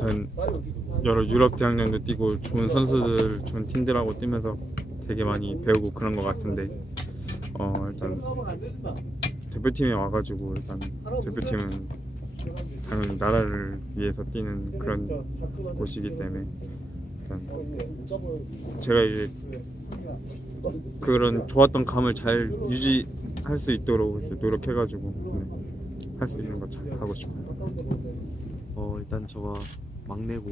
일단 여러 유럽 대학년도 뛰고 좋은 선수들, 좋은 팀들하고 뛰면서 되게 많이 배우고 그런 것 같은데 어 일단 대표팀에 와가지고 일단 대표팀은 당연히 나라를 위해서 뛰는 그런 곳이기 때문에 일단 제가 이제 그런 좋았던 감을 잘 유지할 수 있도록 노력해가지고 할수 있는 거 잘 하고 싶어요. 어 일단 저가 막내고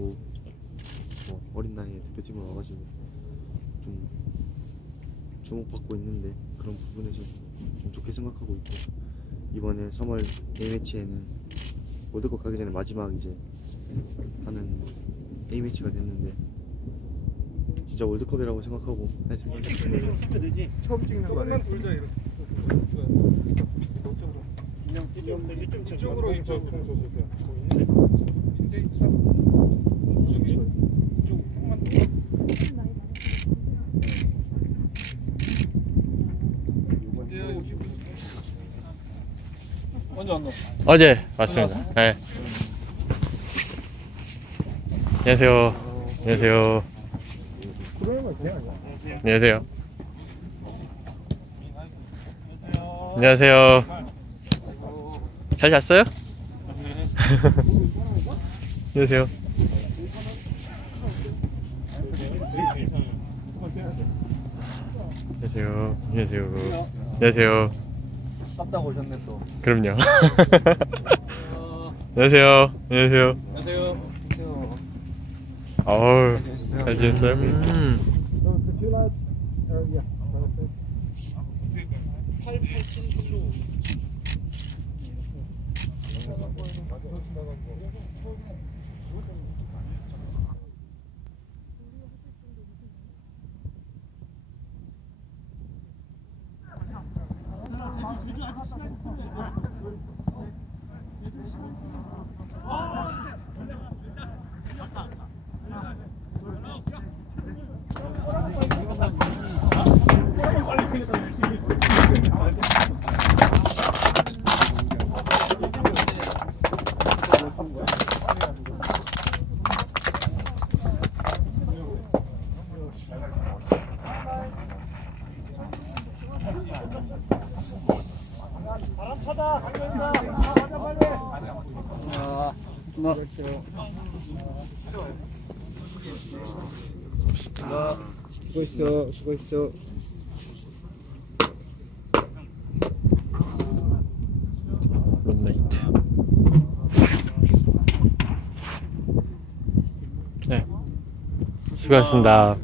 뭐 어린 나이에 대표팀으로 와가지고 좀 주목받고 있는데 그런 부분에서 좀 좋게 생각하고 있고 이번에 3월 A매치에는 월드컵 가기 전에 마지막 이제 하는 A매치가 됐는데 진짜 월드컵이라고 생각하고 할 생각이 처음 찍는 거네. 이쪽으로. 이쪽 주세요. 굉장히 참 여기 이쪽 조금만 더. 언제 왔노? 어제 맞습니다. 네. 안녕하세요. 안녕하세요. 안녕하세요. 안녕하세요. 잘 잤어요? 안녕하세요. 안녕하세요. 안녕하세요. 안녕하세요. 깜짝 오셨네 또. 그럼요. 안녕하세요. 안녕하세요. 안녕하세요. 어우, 잘 지냈어요? 음. 빨리 챙겨서 열심히 887 정도. 수고했어. 수고했어. 룸메이트. 네. 수고하셨습니다.